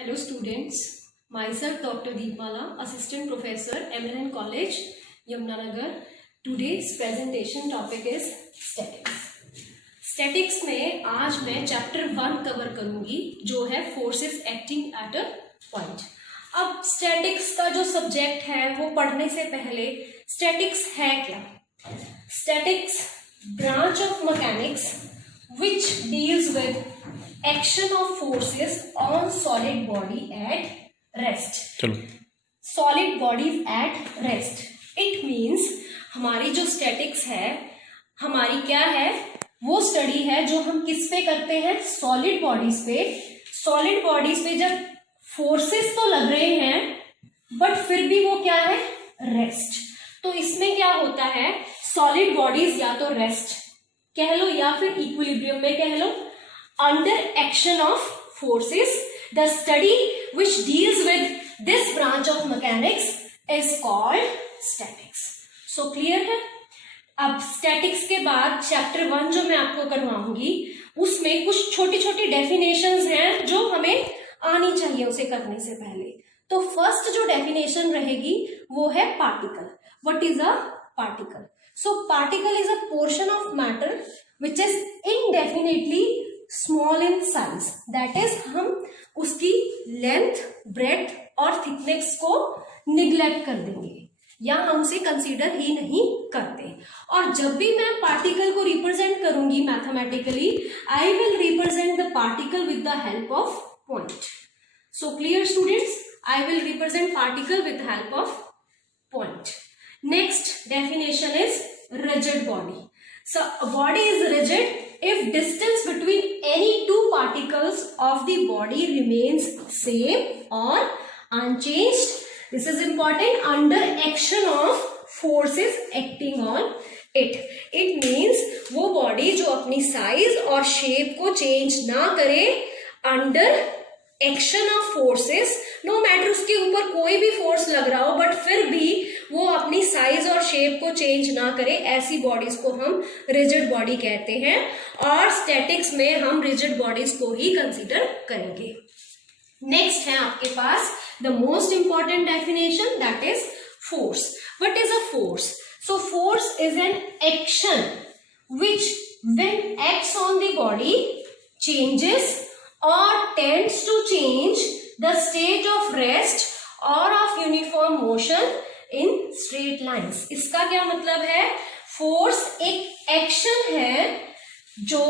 Hello students, myself Dr. Deepmala, Assistant Professor, MNN College, Yamunanagar. Today's presentation topic is Statics. Statics में आज मैं chapter 1 cover करूंगी जो है forces acting at a point. अब statics का जो सब्जेक्ट है वो पढ़ने से पहले स्टैटिक्स है क्या? Statics branch of mechanics which deals with action of forces on solid body at rest. Solid bodies at rest. It means हमारी जो स्टैटिक्स है हमारी क्या है, वो स्टडी है जो हम किस पे करते हैं, सॉलिड बॉडीज पे. सॉलिड बॉडीज पे जब फोर्सेस तो लग रहे हैं बट फिर भी वो क्या है, रेस्ट. तो इसमें क्या होता है, सॉलिड बॉडीज या तो रेस्ट कह लो या फिर इक्विलिब्रियम में कह लो under action of forces. The study which deals with this branch of mechanics is called statics. So clear है. अब स्टैटिक्स के बाद चैप्टर 1 जो मैं आपको करवाऊंगी उसमें कुछ छोटी छोटी डेफिनेशंस हैं जो हमें आनी चाहिए उसे करने से पहले. तो फर्स्ट जो डेफिनेशन रहेगी वो है particle. What is a particle? So particle is a portion of matter which is indefinitely small in size. That is हम उसकी length, breadth और thickness को neglect कर देंगे या हम उसे consider ही नहीं करते. और जब भी मैं particle को represent करूंगी mathematically, I will represent the particle with the help of point. So clear students? I will represent particle with the help of point. Next definition is rigid body. So a body is rigid if distance between any two particles of the body remains same or unchanged. This is important, under action of forces acting on it. It means वो body जो अपनी size और shape को change ना करे under action of forces, no matter उसके ऊपर कोई भी फोर्स लग रहा हो बट फिर भी वो अपनी साइज और शेप को चेंज ना करे, ऐसी बॉडीज को हम रिजिड बॉडी कहते हैं. और स्टैटिक्स में हम रिजिड बॉडीज को ही कंसीडर करेंगे. नेक्स्ट है आपके पास the most important definition, that is force. What is a force? So force is an action which when acts on the body changes or tends to change the state of rest or of uniform motion in straight lines. इसका क्या मतलब है? Force एक action है जो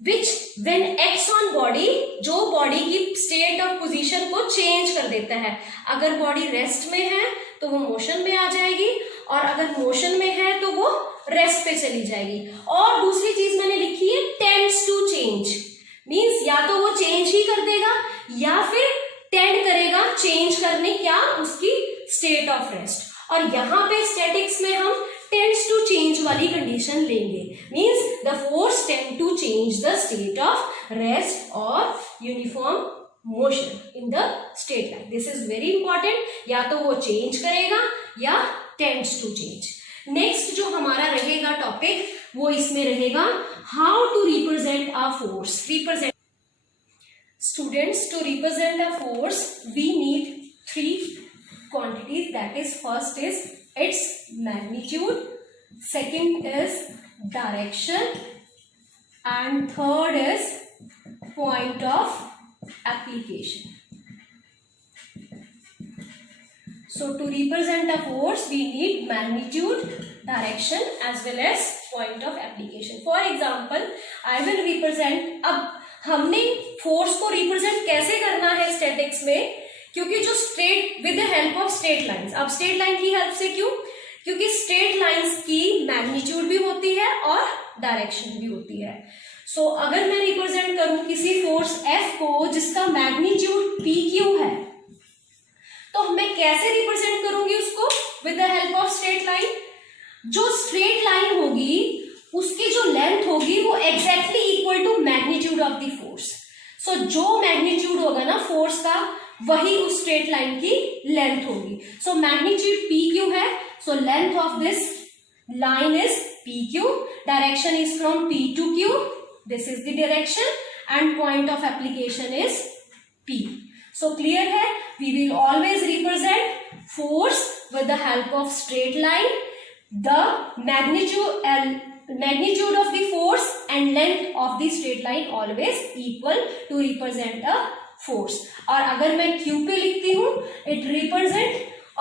which when acts on body, जो body की state of position को चेंज कर देता है. अगर बॉडी रेस्ट में है तो वो मोशन में आ जाएगी और अगर मोशन में है तो वो रेस्ट पे चली जाएगी. और दूसरी चीज मैंने लिखी है टेंड्स टू चेंज, मीन्स या तो वो चेंज ही कर देगा या फिर टेंड करेगा चेंज करने क्या, उसकी स्टेट ऑफ रेस्ट. और यहाँ पे स्टैटिक्स में हम टेंड्स टू चेंज वाली कंडीशन लेंगे, means the force tend to change the state of rest और uniform motion in the straight line. This is very important, या तो वो चेंज करेगा या टेंड्स टू चेंज. नेक्स्ट जो हमारा रहेगा टॉपिक वो इसमें रहेगा how to represent a force. Represent students, to represent a force we need 3 quantities, that is first is its magnitude, second is direction and third is point of application. So to represent a force we need magnitude, direction as well as point of application. For example, I will represent, अब हमने force को represent कैसे करना है statics में, क्योंकि जो straight with the help of straight lines. अब स्ट्रेट लाइन की हेल्प से क्यों? क्योंकि स्ट्रेट लाइंस की मैग्नीट्यूड भी होती है और डायरेक्शन भी होती है. सो अगर मैं रिप्रेजेंट करूं किसी फोर्स F को जिसका मैग्नीट्यूड PQ है तो मैं कैसे रिप्रेजेंट करूंगी उसको? With the help of straight line. जो स्ट्रेट लाइन होगी उसकी जो लेंथ होगी वो exactly equal to magnitude of the force. So जो मैग्नीट्यूड होगा ना फोर्स का वही उस स्ट्रेट लाइन की लेंथ होगी. सो मैग्नीट्यूड PQ है, so length of this line is PQ. Direction is from P to Q, this is the direction and point of application is P. So clear है, we will always represent force with the help of straight line, the magnitude of the force and length of the straight line always equal to represent a force. और अगर मैं Q पे लिखती हूँ, it represent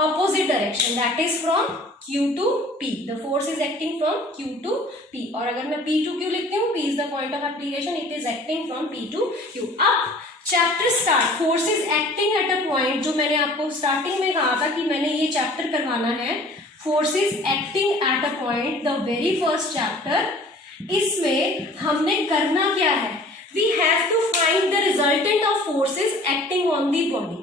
opposite direction, that is from Q to P. The force is acting from Q to P. और अगर मैं P to Q लिखती हूँ, P is the point of application, it is acting from P to Q. अब chapter start, forces acting at a point, जो मैंने आपको starting में कहा था कि मैंने ये चैप्टर करवाना है, forces acting at a point, the very first chapter. इसमें हमने करना क्या है, we have to find the resultant of forces acting on the body.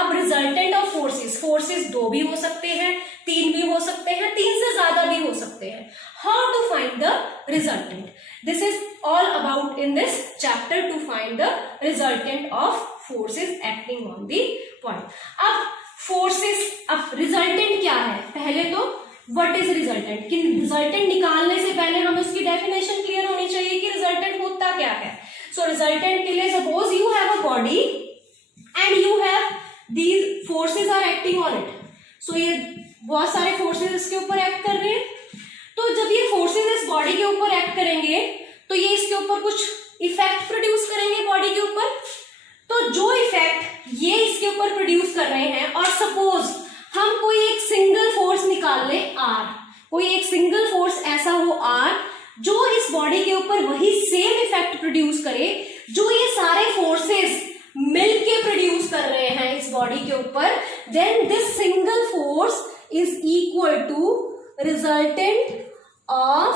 अब रिजल्टेंट ऑफ फोर्सेस दो भी हो सकते हैं, तीन भी हो सकते हैं, तीन से ज्यादा भी हो सकते हैं। How to find the resultant, this is all about in this chapter, to find the resultant of forces acting on the point. अब फोर्सेस, अब रिजल्टेंट क्या है, पहले तो व्हाट इज रिजल्टेंट, कि रिजल्टेंट निकालने से पहले हमें उसकी डेफिनेशन क्लियर होनी चाहिए कि रिजल्टेंट होता क्या है। सो रिजल्टेंट के लिए suppose you have a body and you have these forces are acting on it. So ये बहुत सारे फोर्सेस इसके ऊपर एक्ट कर रहे हैं, तो जब ये फोर्सेस इस बॉडी के ऊपर एक्ट करेंगे तो ये इसके ऊपर कुछ इफेक्ट प्रोड्यूस करेंगे बॉडी के ऊपर। तो जो इफेक्ट ये इसके ऊपर प्रोड्यूस कर रहे हैं, और सपोज हम कोई एक सिंगल फोर्स निकाल लें R, कोई एक सिंगल फोर्स ऐसा हो R जो इस बॉडी के ऊपर वही सेम इफेक्ट प्रोड्यूस करे जो ये सारे फोर्सेस मिलके प्रोड्यूस कर रहे हैं इस बॉडी के ऊपर, then this single force is equal to resultant of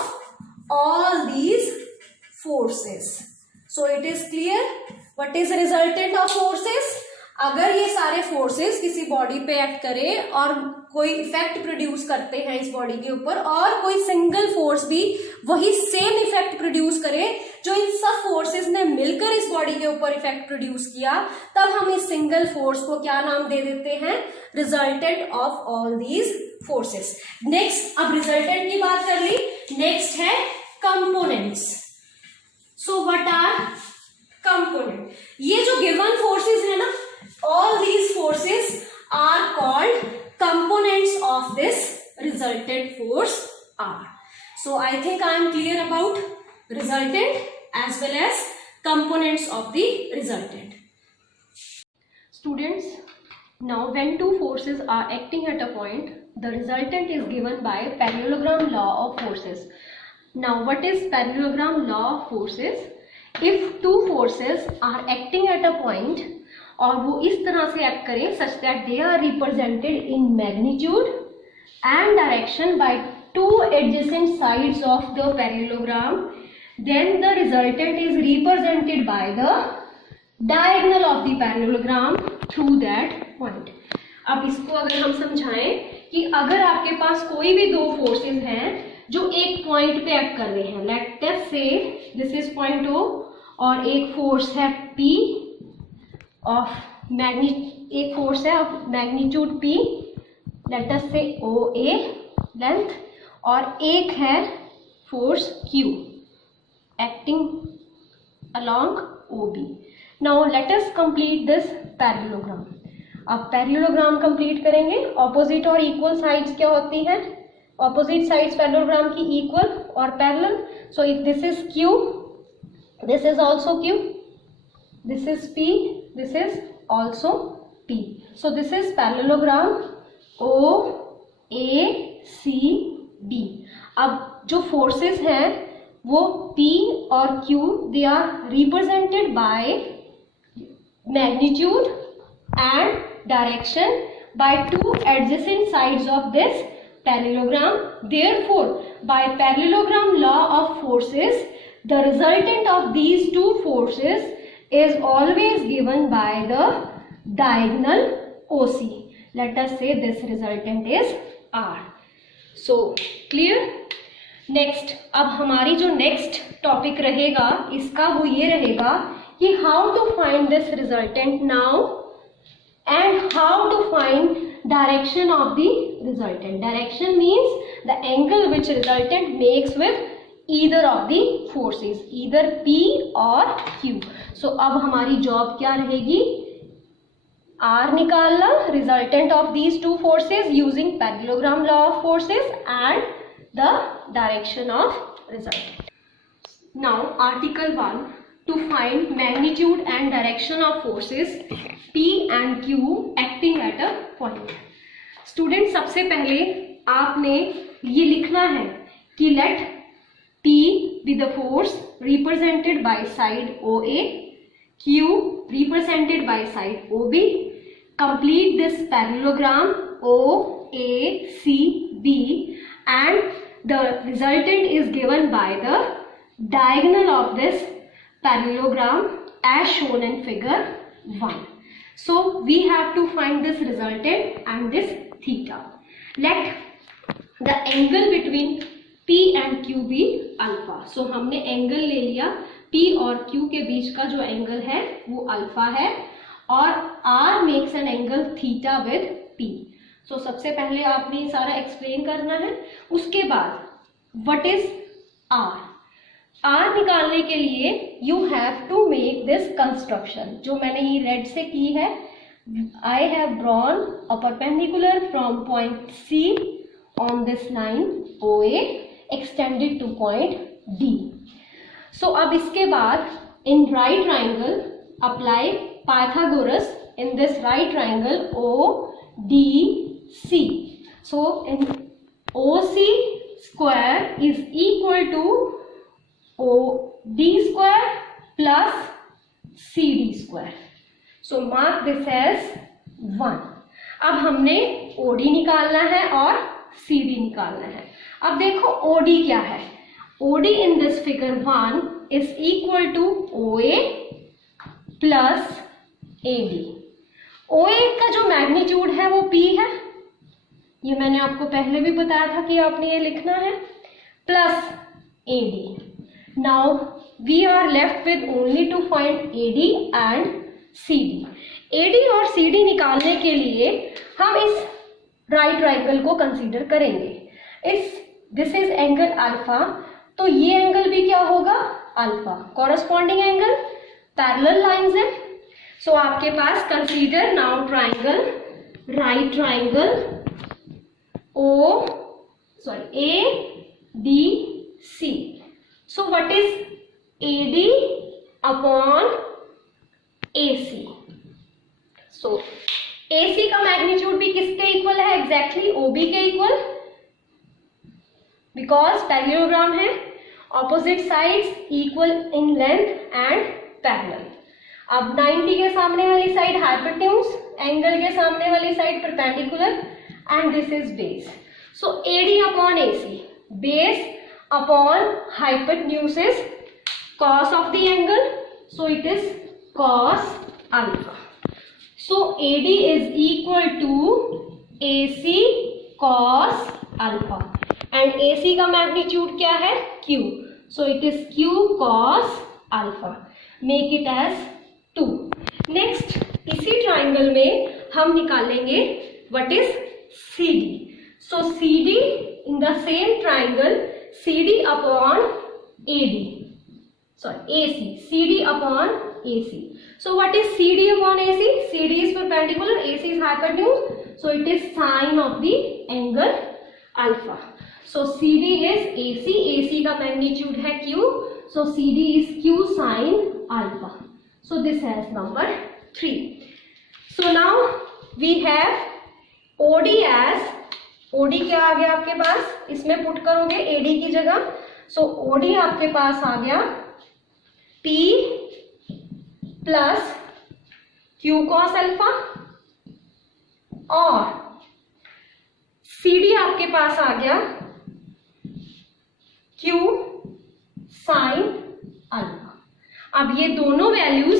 all these forces. So it is clear what is resultant of forces. अगर ये सारे फोर्सेस किसी बॉडी पे एक्ट करें और कोई इफेक्ट प्रोड्यूस करते हैं इस बॉडी के ऊपर, और कोई सिंगल फोर्स भी वही सेम इफेक्ट प्रोड्यूस करे जो इन सब फोर्सेस ने मिलकर इस बॉडी के ऊपर इफेक्ट प्रोड्यूस किया, तब हम इस सिंगल फोर्स को क्या नाम दे देते हैं, resultant of all these forces. Next, अब रिजल्टेंट की बात कर ली, नेक्स्ट है components. So what R component, ये जो गिवन फोर्सेस है ना, all these forces are called components of this resultant force R. So I think I am clear about resultant as well as components of the resultant. Students, now when two forces are acting at a point, the resultant is given by parallelogram law of forces. Now what is parallelogram law of forces? If two forces are acting at a point और वो इस तरह से act करें such that they are represented in magnitude and direction by two adjacent sides of the parallelogram, then the resultant is represented by the diagonal of the parallelogram through that point. अब इसको अगर हम समझाएं कि अगर आपके पास कोई भी दो फोर्सेस हैं जो एक पॉइंट पे एक्ट कर रहे हैं, लेट अस से दिस इज पॉइंट O और एक फोर्स है P ऑफ एक फोर्स है of magnitude P, let us से OA लेंथ, और एक है force Q acting along OB। Now let us complete this parallelogram. अब पैरेललोग्राम कंप्लीट करेंगे, ऑपोजिट और इक्वल साइड्स क्या होती हैं, ऑपोजिट साइड्स पैरेललोग्राम की इक्वल और parallel. So if this is Q, this is also Q, this is P, this is also P. So this is parallelogram OACB. अब जो forces हैं वो P और Q, they are represented by magnitude and direction by two adjacent sides of this parallelogram. Therefore, by parallelogram law of forces, the resultant of these two forces is always given by the diagonal OC. Let us say this resultant is R. So clear? Next, अब हमारी जो next topic रहेगा इसका वो ये रहेगा कि how to find this resultant now and how to find direction of the resultant. Direction means the angle which resultant makes with either of the forces, either P or Q. So अब हमारी job क्या रहेगी, R निकालना, resultant of these two forces using parallelogram law of forces and the direction of resultant. Now article 1, to find magnitude and direction of forces P and Q acting at a point. Student, सबसे पहले आपने ये लिखना है कि let P be the force represented by side OA, Q represented by side OB. Complete this parallelogram OACB and the resultant is given by the diagonal of this parallelogram as shown in figure 1. So we have to find this resultant and this theta. Let the angle between P and Q be alpha. So हमने angle ले लिया, P और Q के बीच का जो angle है वो alpha है और R makes an angle theta with P. So सबसे पहले आपने ये सारा एक्सप्लेन करना है. उसके बाद what is R? R निकालने के लिए you have to make this construction, जो मैंने ये रेड से की है. I have drawn a perpendicular from point C on this line OA extended to point D. So अब इसके बाद in right triangle apply Pythagoras in this right triangle ODC. So in OC square is equal to OD square plus CD square. So mark this as 1. अब हमने OD निकालना है और CD निकालना है. अब देखो OD क्या है. OD in this figure 1 is equal to OA plus AD. OA का जो मैग्नीट्यूड है वो P है, ये मैंने आपको पहले भी बताया था कि आपने ये लिखना है, plus AD. Now we are left with only to find AD and CD. AD और CD निकालने के लिए हम इस राइट ट्राइंगल को कंसीडर करेंगे. दिस इज एंगल अल्फा, तो ये एंगल भी क्या होगा? Alpha. Corresponding angle parallel lines है. सो आपके पास consider now triangle, right triangle ADC. So what is AD upon AC? So AC का मैग्नीट्यूड भी किसके इक्वल है? एग्जैक्टली OB के इक्वल, बिकॉज पैरेललोग्राम है, opposite sides equal in length and parallel. अब 90 के सामने वाली साइड हाइपोटेन्यूज, एंगल के सामने वाली side perpendicular and this is base. So AD upon AC, base upon hypotenuse cos of the angle, so it is cos alpha. So AD is equal to AC cos alpha and AC का magnitude क्या है? Q. So it is Q cos alpha. Make it as 2. Next, इसी triangle में हम निकालेंगे what is CD. So CD in the same triangle, CD upon AD, AC, CD upon AC. So what is CD upon AC? CD is perpendicular, AC is hypotenuse, so it is sine of the angle alpha. So CD is AC, AC का magnitude है Q, so CD is Q sine alpha. So this has number 3. So now we have OD as, OD क्या आ गया आपके पास? इसमें put करोगे AD की जगह. सो OD आपके पास आ गया P plus Q cos alpha और CD आपके पास आ गया Q sin अल्फा. अब ये दोनों वैल्यूज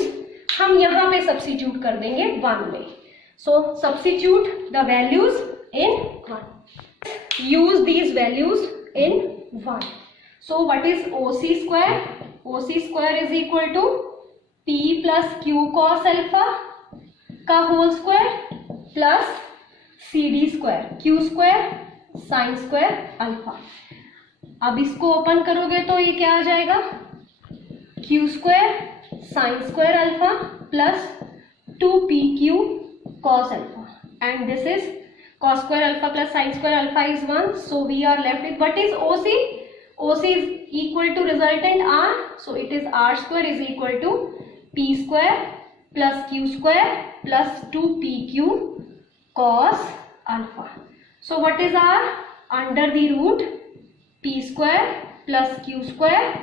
हम यहां पे सब्स्टिट्यूट कर देंगे 1 में. So substitute the values in 1. Use these values in 1. So what is OC square? OC square is equal to P plus Q cos alpha का whole square plus CD square Q square sin square alpha. अब इसको open करोगे तो ये क्या आ जाएगा? Q square sin square alpha plus 2PQ cos alpha, and this is cos square alpha plus sin square alpha is 1. So we are left with what is OC? OC is equal to resultant R. So it is R square is equal to P square plus Q square plus 2PQ cos alpha. So what is R? Under the root P square plus Q square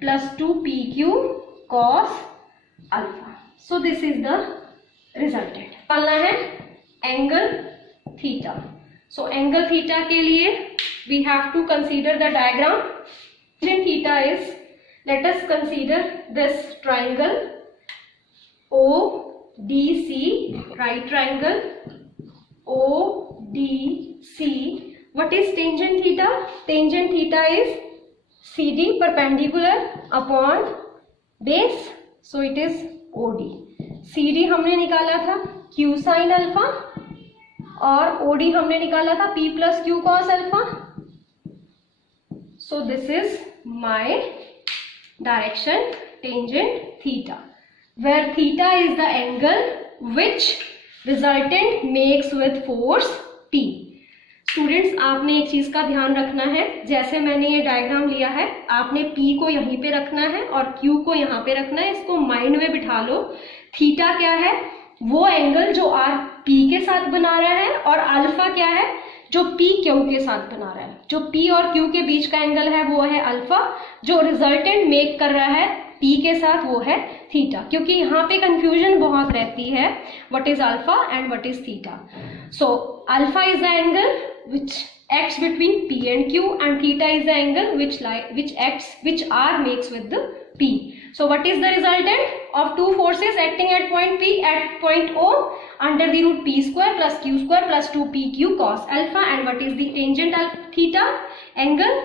plus 2PQ cos alpha. So this is the resultant. निकालना है angle theta. So angle theta के लिए we have to consider the diagram. Tangent theta is, let us consider this triangle ODC, right triangle ODC. What is tangent theta? Tangent theta is CD perpendicular upon base. So it is OD. CD हमने निकाला था Q sin alpha और OD हमने निकाला था P plus Q cos alpha. So this is my direction tangent theta, where theta is the angle which resultant makes with force P. Students, आपने एक चीज का ध्यान रखना है, जैसे मैंने ये डायग्राम लिया है, आपने P को यहीं पे रखना है और Q को यहाँ पे रखना है. इसको माइंड में बिठा लो. थीटा क्या है? वो एंगल जो R P के साथ बना रहा है, और अल्फा क्या है? जो P Q के साथ बना रहा है. जो P और Q के बीच का एंगल है वो है अल्फा. जो रिजल्टेंट मेक कर रहा है P के साथ वो है थीटा. क्योंकि यहाँ पे कंफ्यूजन बहुत रहती है, what is alpha and what is theta. So alpha is the angle which acts between P and Q, and theta is the angle which R makes with the P. So what is the resultant of two forces acting at point P at point O? Under the root P square plus Q square plus 2PQ cos alpha. And what is the tangent theta? Angle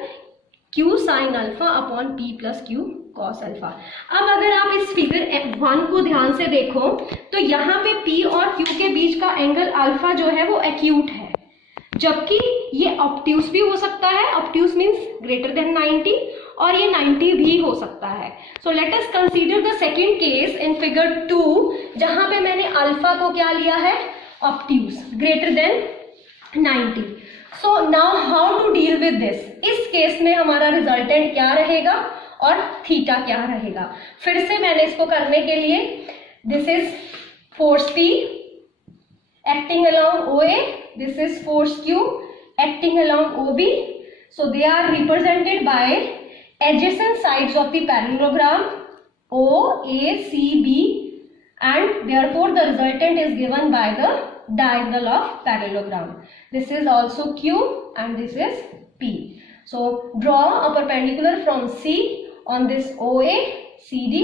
Q sin alpha upon P plus Q cos alpha. अब अगर आप इस figure 1 को ध्यान से देखो तो यहाँ पे P और Q के बीच का एंगल अल्फा जो है वो एक्यूट है, जबकि ये ऑब्ट्यूस भी हो सकता है. ऑब्ट्यूस मीन्स ग्रेटर देन 90, और ये 90 भी हो सकता है. So let us consider the second case in figure 2, जहां पे मैंने अल्फा को क्या लिया है? Obtuse, greater than 90. So now how to deal with this? इस केस में हमारा रिजल्टेंट क्या रहेगा और थीटा क्या रहेगा? फिर से मैंने इसको करने के लिए, this is force P acting along OA, this is force Q acting along OB. So they are represented by adjacent sides of the parallelogram OACB, and therefore the resultant is given by the diagonal of parallelogram. This is also Q and this is P. So draw a perpendicular from C on this OACD.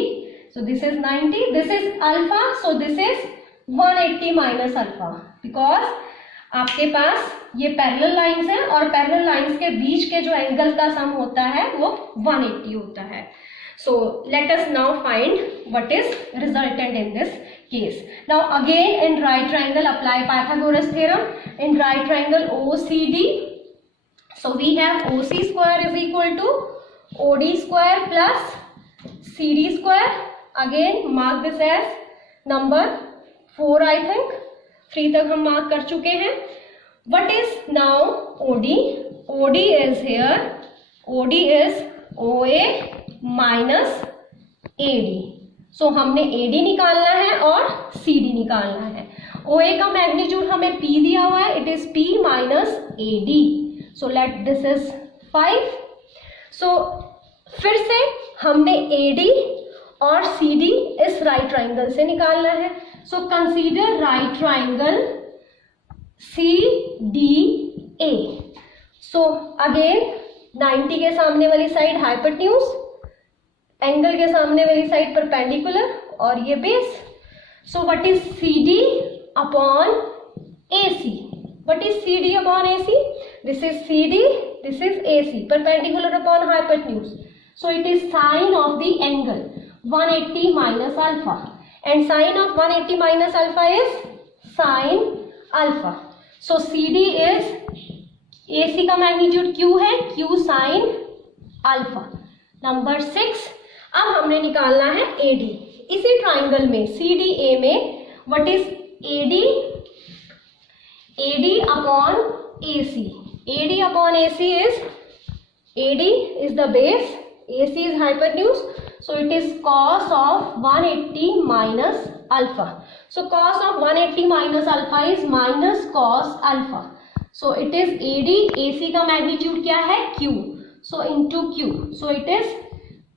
So this is 90, this is alpha, so this is 180 minus alpha, because आपके पास ये parallel lines हैं और parallel lines के बीच के जो angle का सम होता है वो 180 होता है. So let us now find what is resultant in this case. Now again in right triangle apply Pythagoras theorem. In right triangle OCD, so we have OC square is equal to OD square plus CD square. Again mark this as number 4, I think 3 तक हम mark कर चुके हैं. What is now OD? OD is here. OD is OA minus AD. So हमने AD निकालना है और CD निकालना है. OA का मैग्नीट्यूड हमें P दिया हुआ है. It is P minus AD. So let this is 5. So फिर से हमने AD और CD इस राइट ट्राइंगल से निकालना है. So consider right triangle CDA. So again 90 के सामने वाली साइड हाइपोटेन्यूज, एंगल के सामने वाली साइड परपेंडिकुलर, और ये base. So what is CD upon AC? What is CD upon AC? This is CD, this is AC, perpendicular upon hypotenuse. So it is sine of the angle 180 minus alpha. And sine of 180 minus alpha is sine alpha. So CD is, AC का magnitude Q है, Q sin alpha. Number 6. अब हमने निकालना है AD. इसी triangle में CDA में what is AD? AD upon AC. AD upon AC is, AD is the base, AC is hypotenuse, so it is cos of 180 minus alpha. So cos of 180 minus alpha is minus cos alpha. So it is AD, AC का magnitude क्या है, Q, so into Q, so it is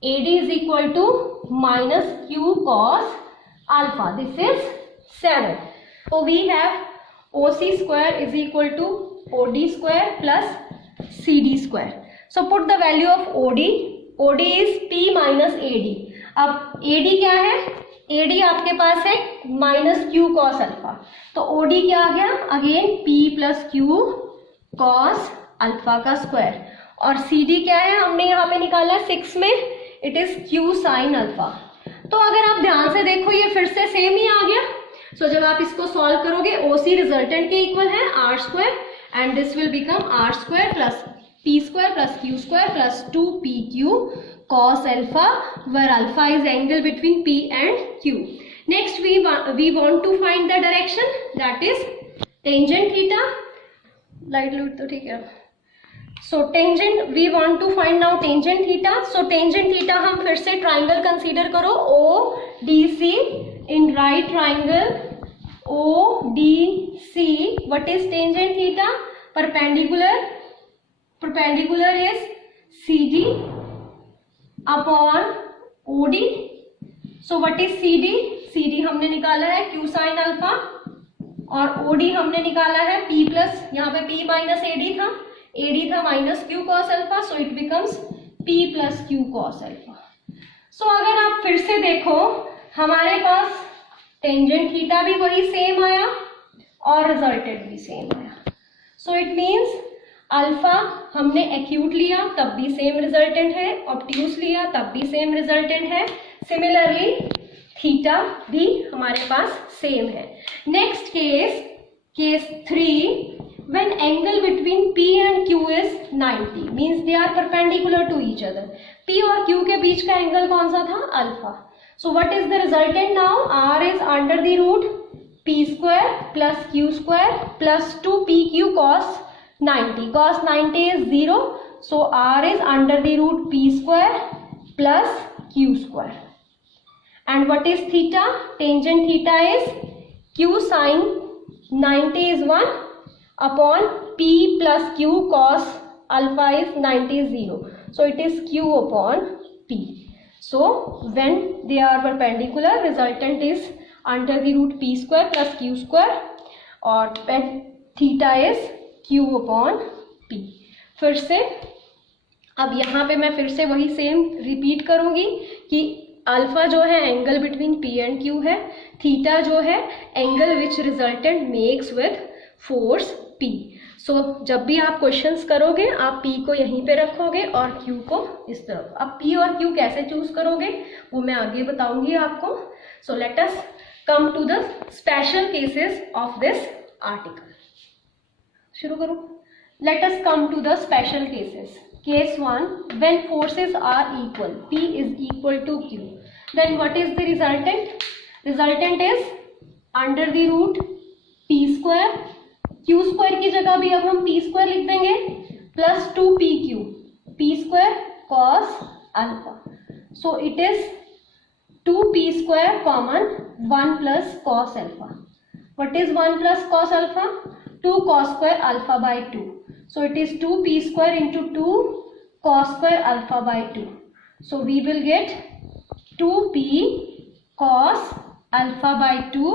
AD is equal to minus Q cos alpha. This is 7. So we have OC square is equal to OD square plus CD square. So put the value of OD. OD is P minus AD. अब AD क्या है, AD आपके पास है minus Q cos alpha, तो OD क्या आ गया, again P plus Q cos alpha का square. और CD क्या है, हमने यहाँ पे निकाला है 6 में, it is Q sine alpha. तो अगर आप ध्यान से देखो ये फिर से सेम ही आ गया. सो जब आप इसको सॉल्व करोगे OC रिजल्टेंट के इक्वल है R square, and this will become R square plus P square plus Q square plus 2PQ cos alpha, where alpha is angle between P and Q. Next we want to find the direction, that is tangent theta. Light load तो ठीक है. So tangent we want to find now tangent theta. So tangent theta हम फिर से triangle consider करो, ODC in right triangle ODC. What is tangent theta? Perpendicular is CD upon OD. So what is CD? CD हमने निकाला है Q sin alpha, और OD हमने निकाला है P प्लस, यहाँ पे P माइनस AD था, AD था minus Q cos alpha, so it becomes P plus Q cos alpha. So अगर आप फिर से देखो हमारे पास टेंजेंट थीटा भी वही सेम आया और रिजल्टेंट भी सेम आया. सो इट मीन्स अल्फा हमने एक्यूट लिया तब भी सेम रिजल्टेंट है, ऑब्ट्यूस लिया तब भी सेम रिजल्टेंट है. सिमिलरली थीटा भी हमारे पास सेम है. Next case 3, when angle between P and Q is 90, means they are perpendicular to each other. P और Q के बीच का एंगल कौन सा था, alpha. So what is the resultant now? R is under the root P square plus Q square plus 2PQ cos 90. Cos 90 is 0. So R is under the root P square plus Q square. And what is theta? Tangent theta is Q sin 90 is 1 upon P plus Q cos alpha is 90 is 0. So it is Q upon P. So when they are perpendicular, resultant is under the root P square plus Q square, और theta is Q upon P. फिर से अब यहाँ पे मैं फिर से वही सेम रिपीट करूँगी कि अल्फा जो है angle between P and Q है, थीटा जो है angle which resultant makes with force P. सो जब भी आप क्वेश्चंस करोगे आप P को यहीं पे रखोगे और Q को इस तरफ. अब P और Q कैसे चूज करोगे वो मैं आगे बताऊंगी आपको. So let us come to the special cases of this article. शुरू करो. Let us come to the special cases. Case 1, when forces are equal, P is equal to Q, then what is the resultant? Resultant is under the root P square, Q square की जगह भी अब हम P square लिख देंगे plus 2PQ, P square cos alpha. So it is 2P square common 1 plus cos alpha. What is 1 plus cos alpha? 2 cos square alpha by 2. So it is 2P square into 2 cos square alpha by 2. So we will get 2P cos alpha by 2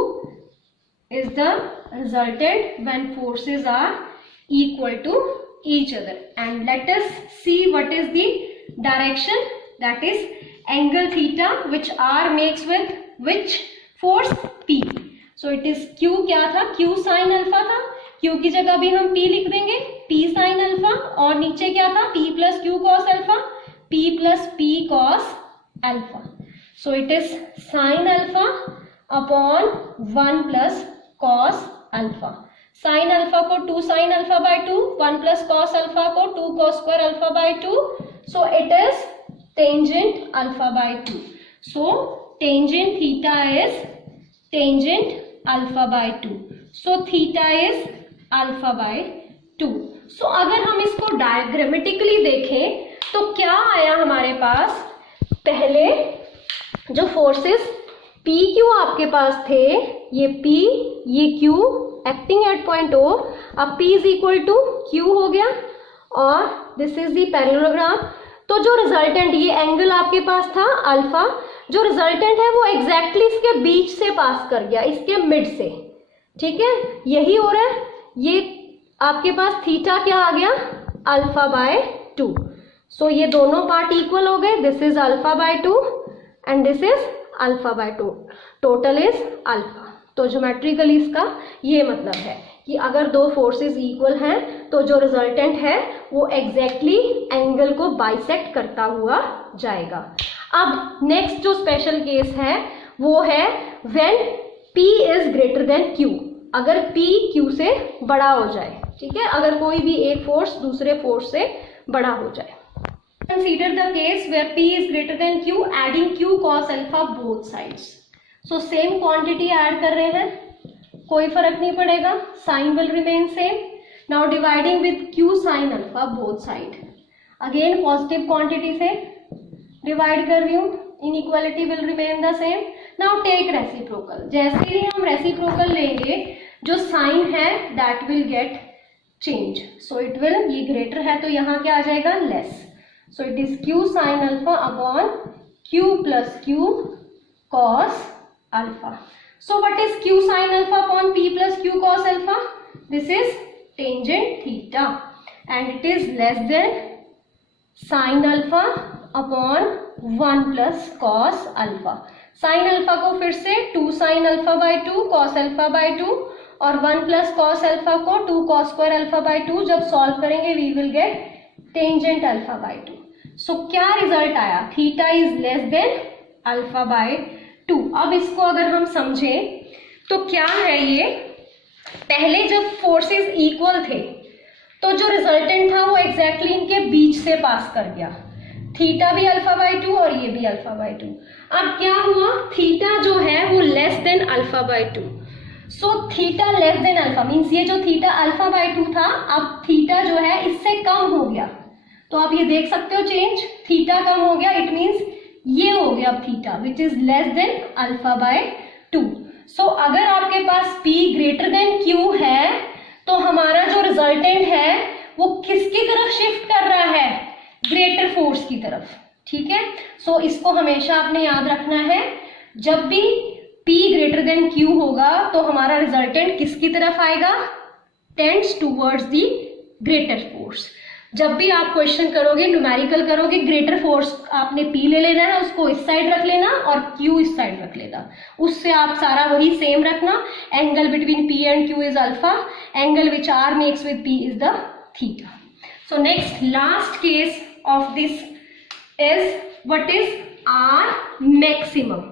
is the resultant when forces are equal to each other. And let us see what is the direction, that is angle theta which R makes with which force P. So it is Q क्या था, Q sin alpha था, Q की जगह भी हम P लिख देंगे, P sin alpha, और नीचे क्या था P plus Q cos alpha, P plus P cos alpha. So it is sin alpha upon 1 plus cos alpha. Sin alpha को 2 sin alpha by 2, 1 plus cos alpha को 2 cos square alpha by 2. So it is tangent alpha by 2. So tangent theta is tangent alpha by 2. So theta is alpha by 2। सो अगर हम इसको diagrammatically देखें तो क्या आया हमारे पास, पहले जो फोर्सेस पी क्यू आपके पास थे, ये P ये Q acting at point O, अब P is equal to Q हो गया और दिस इज दी पैरेललोग्राम। तो जो रिजल्टेंट, ये एंगल आपके पास था अल्फा, जो रिजल्टेंट है वो एग्जैक्टली इसके बीच से पास कर गया, इसके मिड से, ठीक है, यही हो रहा है। ये आपके पास थीटा क्या आ गया, अल्फा बाय 2। सो ये दोनों पार्ट इक्वल हो गए, this is alpha by 2 and this is alpha by 2, total is alpha. तो ज्योमेट्रिकली इसका ये मतलब है कि अगर दो फोर्सेस इक्वल हैं तो जो रिजल्टेंट है वो एग्जैक्टली एंगल को बाइसेक्ट करता हुआ जाएगा। अब नेक्स्ट जो स्पेशल केस है वो है when P is greater than Q, अगर P Q से बड़ा हो जाए, ठीक है, अगर कोई भी एक फोर्स दूसरे फोर्स से बड़ा हो जाए। Consider the case where P is greater than Q, adding Q cos alpha both sides. So same quantity add कर रहे हैं, कोई फर्क नहीं पड़ेगा, sign will remain same. Now dividing with Q sin alpha both side. Again positive quantity से divide कर रही हूँ, inequality will remain the same. Now take reciprocal. जैसे ही हम reciprocal लेंगे, जो sign है that will get change. So it will, ये greater है तो यहाँ क्या आ जाएगा, less. So it is Q sin alpha upon Q plus Q cos alpha. So what is Q sin alpha upon P plus Q cos alpha? This is tangent theta and it is less than sin alpha upon 1 plus cos alpha. Sin alpha को फिर से 2 sin alpha by 2 cos alpha by 2 और 1 plus cos alpha को 2 cos square alpha by 2, जब solve करेंगे we will get tangent alpha by 2। सो क्या result आया, theta is less than alpha by 2। अब इसको अगर हम समझें तो क्या है ये, पहले जब फोर्सेस इक्वल थे तो जो रिजल्टेंट था वो एग्जैक्टली इनके बीच से पास कर गया, थीटा भी अल्फा बाय 2 और ये भी अल्फा बाय 2। अब क्या हुआ, थीटा जो है वो less than alpha by 2। So theta less than alpha means ये जो थीटा अल्फा बाय 2 था, अब थीटा जो है इससे कम हो गया। तो आप ये देख सकते हो चेंज, थीटा कम हो गया, इट मीन्स ये हो गया अब theta which is less than alpha by 2। सो अगर आपके पास P ग्रेटर देन Q है तो हमारा जो रिजल्टेंट है वो किसकी तरफ शिफ्ट कर रहा है, ग्रेटर फोर्स की तरफ, ठीक है। सो इसको हमेशा आपने याद रखना है, जब भी P ग्रेटर देन Q होगा तो हमारा रिजल्टेंट किसकी तरफ आएगा, tends towards the greater force. जब भी आप क्वेश्चन करोगे, न्यूमेरिकल करोगे, ग्रेटर फोर्स आपने P ले लेना है, उसको इस साइड रख लेना और Q इस साइड रख लेना, उससे आप सारा वही सेम रखना। Angle between P and Q is alpha, angle which R makes with P is the theta. So next last case of this is what is R maximum.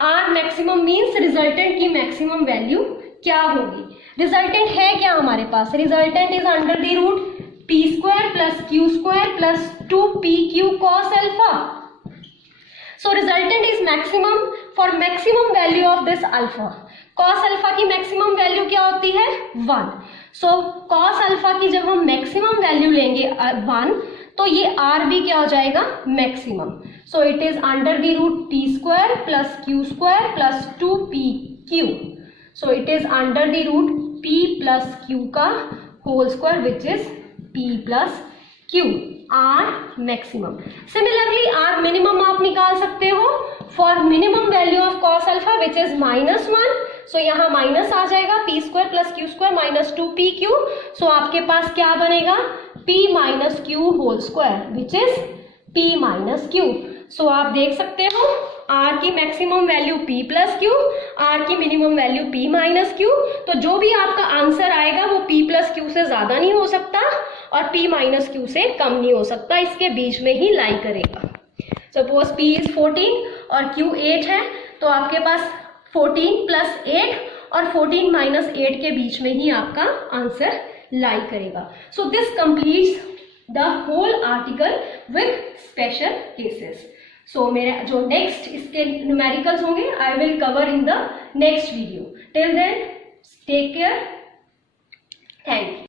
R maximum means resultant की maximum value क्या होगी। Resultant है क्या हमारे पास, resultant is under the root P square plus Q square plus 2PQ cos alpha. So resultant is maximum for maximum value of this alpha. Cos alpha की maximum value क्या होती है, 1. So cos alpha की जब हम maximum value लेंगे 1 तो ये R भी क्या हो जाएगा, maximum. So it is under the root P square plus Q square plus 2PQ. So it is under the root P plus Q का whole square which is P plus Q, R maximum. Similarly R minimum आप निकाल सकते हो for minimum value of cos alpha which is -1. So यहाँ minus आ जाएगा, P square plus Q square minus 2PQ. So आपके पास क्या बनेगा, P minus Q whole square which is P minus Q. So आप देख सकते हो R की maximum value P plus Q, R की minimum value P minus Q। तो जो भी आपका आंसर आएगा वो P प्लस Q से ज्यादा नहीं हो सकता और P माइनस Q से कम नहीं हो सकता, इसके बीच में ही लाई करेगा। सपोज P इज 14 और Q 8 है तो आपके पास 14 प्लस 8 और 14 माइनस 8 के बीच में ही आपका आंसर लाई करेगा। So this completes the whole article with special cases. So मेरा जो नेक्स्ट इसके न्यूमेरिकल्स होंगे I will cover in the next video. Till then take care.